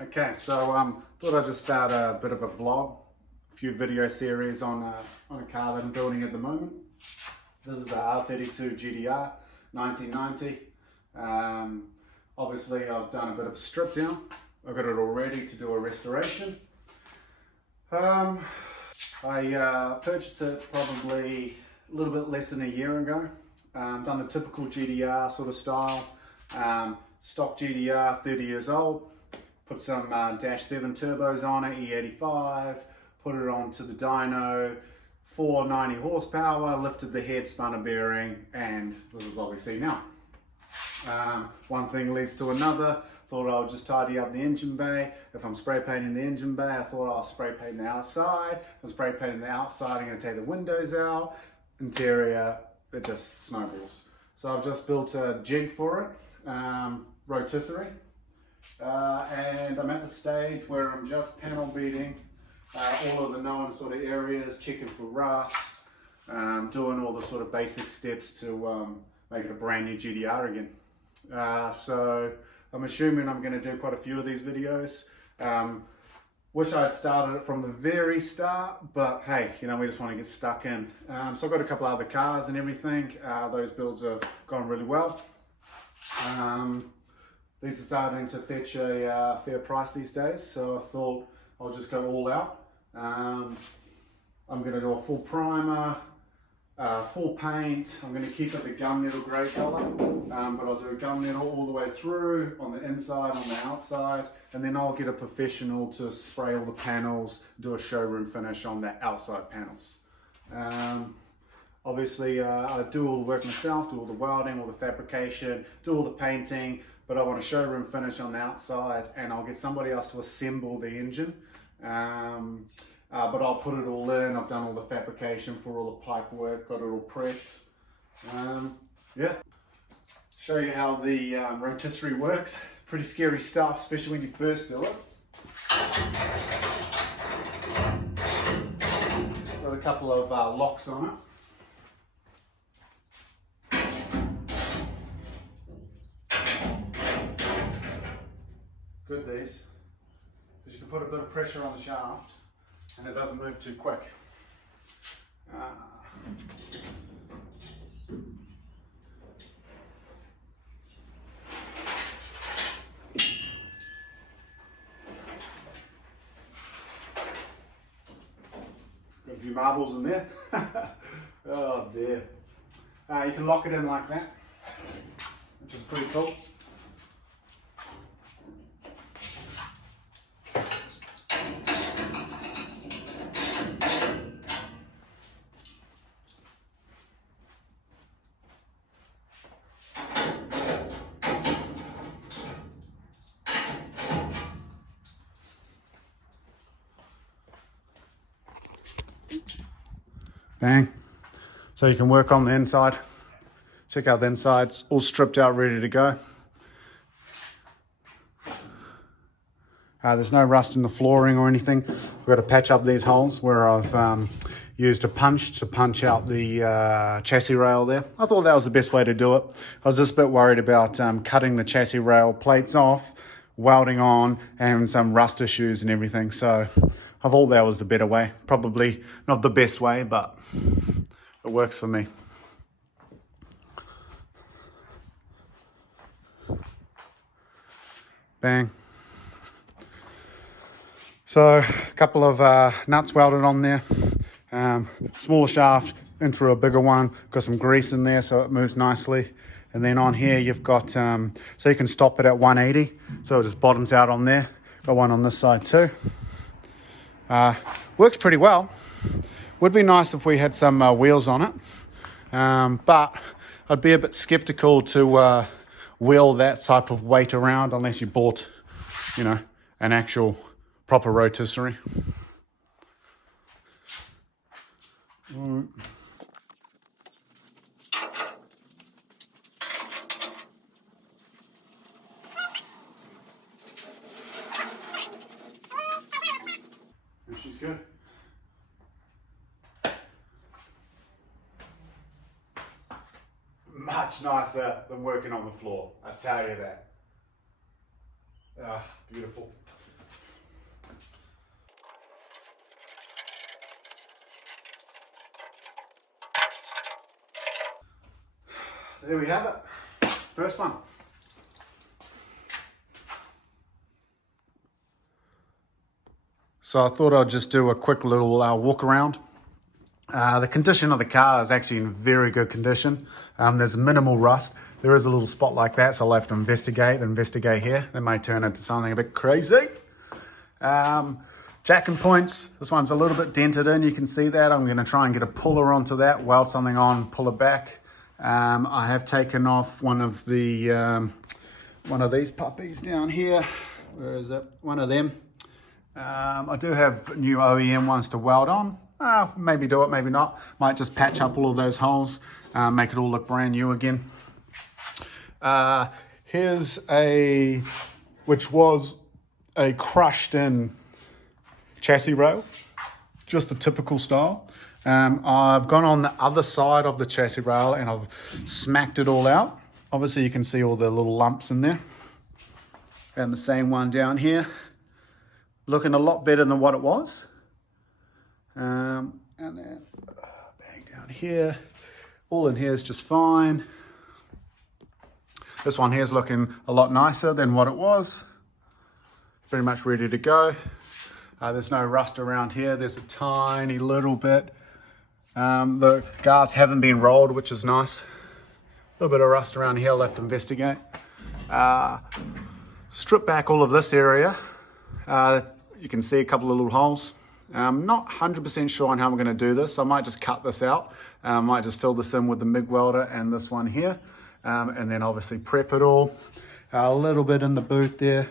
Okay, so thought I'd just start a bit of a vlog, a few video series on a car that I'm building at the moment. This is a R32 GTR 1990. Obviously I've done a bit of strip down. I've got it all ready to do a restoration. I purchased it probably a little bit less than a year ago. Done the typical GTR sort of style. Stock GTR, 30 years old. Put some Dash 7 turbos on it, E85, put it onto the dyno, 490 horsepower, lifted the head, spun a bearing, and this is what we see now. One thing leads to another. Thought I would just tidy up the engine bay. If I'm spray painting the engine bay, I thought I'll spray paint the outside. If I'm spray painting the outside, I'm going to take the windows out. Interior, it just snowballs. So I've just built a jig for it, Rotisserie. And I'm at the stage where I'm just panel beating all of the known sort of areas, checking for rust, doing all the sort of basic steps to make it a brand new GTR again. So I'm assuming I'm going to do quite a few of these videos. Wish I'd started it from the very start, but hey, you know, we just want to get stuck in. So I've got a couple other cars and everything. Those builds have gone really well. These are starting to fetch a fair price these days, so I thought I'll just go all out. I'm going to do a full primer, full paint. I'm going to keep it the gunmetal grey colour, but I'll do a gunmetal all the way through, on the inside, on the outside, and then I'll get a professional to spray all the panels, do a showroom finish on the outside panels. Obviously, I do all the work myself, do all the welding, all the fabrication, do all the painting, but I want a showroom finish on the outside, and I'll get somebody else to assemble the engine. But I'll put it all in. I've done all the fabrication for all the pipe work, got it all prepped. Yeah. Show you how the rotisserie works. Pretty scary stuff, especially when you first do it. Got a couple of locks on it. Good these, because you can put a bit of pressure on the shaft and it doesn't move too quick. Got a few marbles in there. Oh dear. You can lock it in like that, which is pretty cool. Bang. So you can work on the inside. Check out the inside, it's all stripped out, ready to go. There's no rust in the flooring or anything. I've got to patch up these holes where I've used a punch to punch out the chassis rail there. I thought that was the best way to do it. I was just a bit worried about cutting the chassis rail plates off, welding on, and some rust issues and everything. So I thought that was the better way. Probably not the best way, but it works for me. Bang. So a couple of nuts welded on there. Smaller shaft into a bigger one. Got some grease in there so it moves nicely. And then on here you've got, so you can stop it at 180. So it just bottoms out on there. Got one on this side too. Works pretty well. Would be nice if we had some wheels on it. But I'd be a bit skeptical to wheel that type of weight around unless you bought, you know, an actual proper rotisserie. And she's good. Much nicer than working on the floor, I tell you that. Beautiful. there we have it. First one. So I thought I'd just do a quick little walk around. The condition of the car is actually in very good condition. There's minimal rust. There is a little spot like that, so I'll have to investigate here. That may turn into something a bit crazy. Jacking points, this one's a little bit dented in, you can see that. I'm gonna try and get a puller onto that, weld something on, pull it back. I have taken off one of these puppies down here. Where is it? One of them. I do have new OEM ones to weld on. Maybe do it, maybe not. Might just patch up all of those holes, make it all look brand new again. Here's which was a crushed in chassis rail, just the typical style. I've gone on the other side of the chassis rail and I've smacked it all out. Obviously you can see all the little lumps in there. And the same one down here, looking a lot better than what it was. And then bang down here, all in here is just fine. This one here is looking a lot nicer than what it was. Pretty much ready to go. There's no rust around here. There's a tiny little bit. The guards haven't been rolled, which is nice. A little bit of rust around here, I'll have to investigate. Strip back all of this area. You can see a couple of little holes. I'm not 100% sure on how I'm going to do this. I might just cut this out. I might just fill this in with the MIG welder and this one here. And then obviously prep it all. A little bit in the boot there,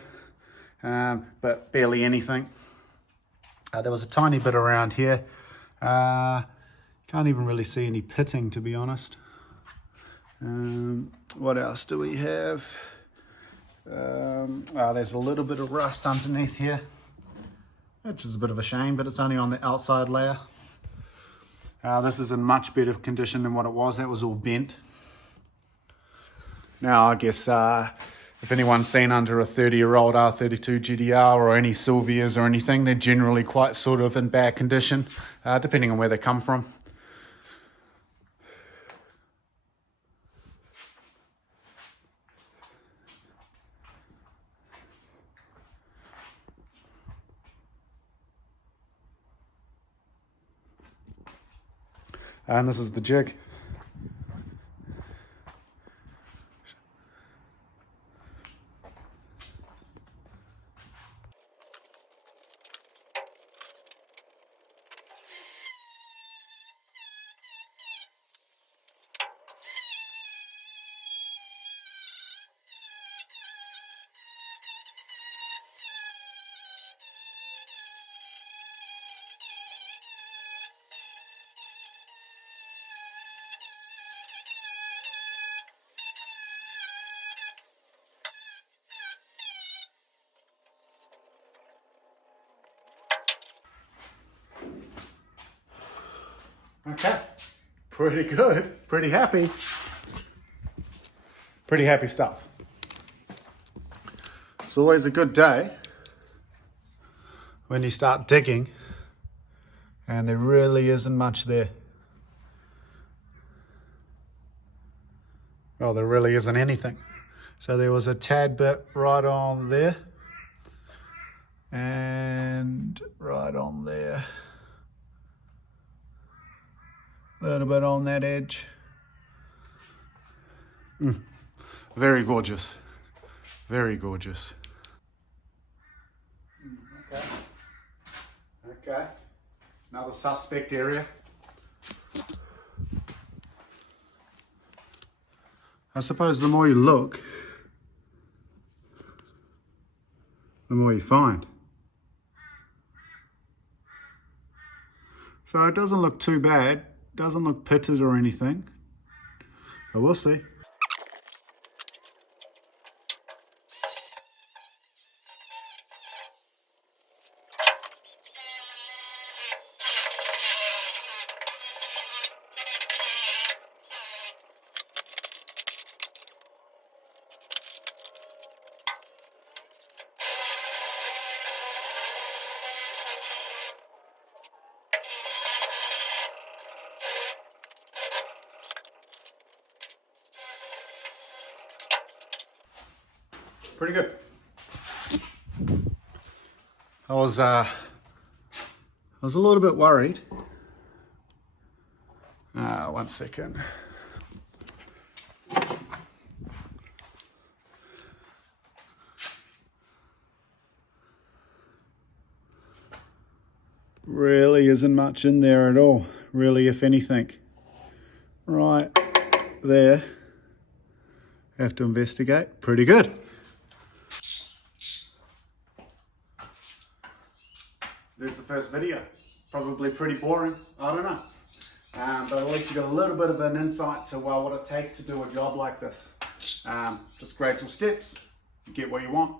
but barely anything. There was a tiny bit around here. Can't even really see any pitting, to be honest. What else do we have? There's a little bit of rust underneath here, which is a bit of a shame, but it's only on the outside layer. This is in much better condition than what it was. That was all bent. Now, I guess if anyone's seen under a 30-year-old R32 GTR or any Sylvias or anything, they're generally quite sort of in bad condition, depending on where they come from. And this is the jig. Okay, pretty good, pretty happy stuff. It's always a good day when you start digging and there really isn't much there. Well, there really isn't anything. So there was a tad bit right on there and right on there. A little bit on that edge. Very gorgeous. Very gorgeous. Okay. Another suspect area. I suppose the more you look, the more you find. So it doesn't look too bad. Doesn't look pitted or anything, but we'll see. pretty good. I was a little bit worried. 1 second. Really isn't much in there at all, really, if anything. Right there. Have to investigate. Pretty good. There's the first video. Probably pretty boring, I don't know. But at least you got a little bit of an insight to what it takes to do a job like this. Just gradual steps, you get what you want.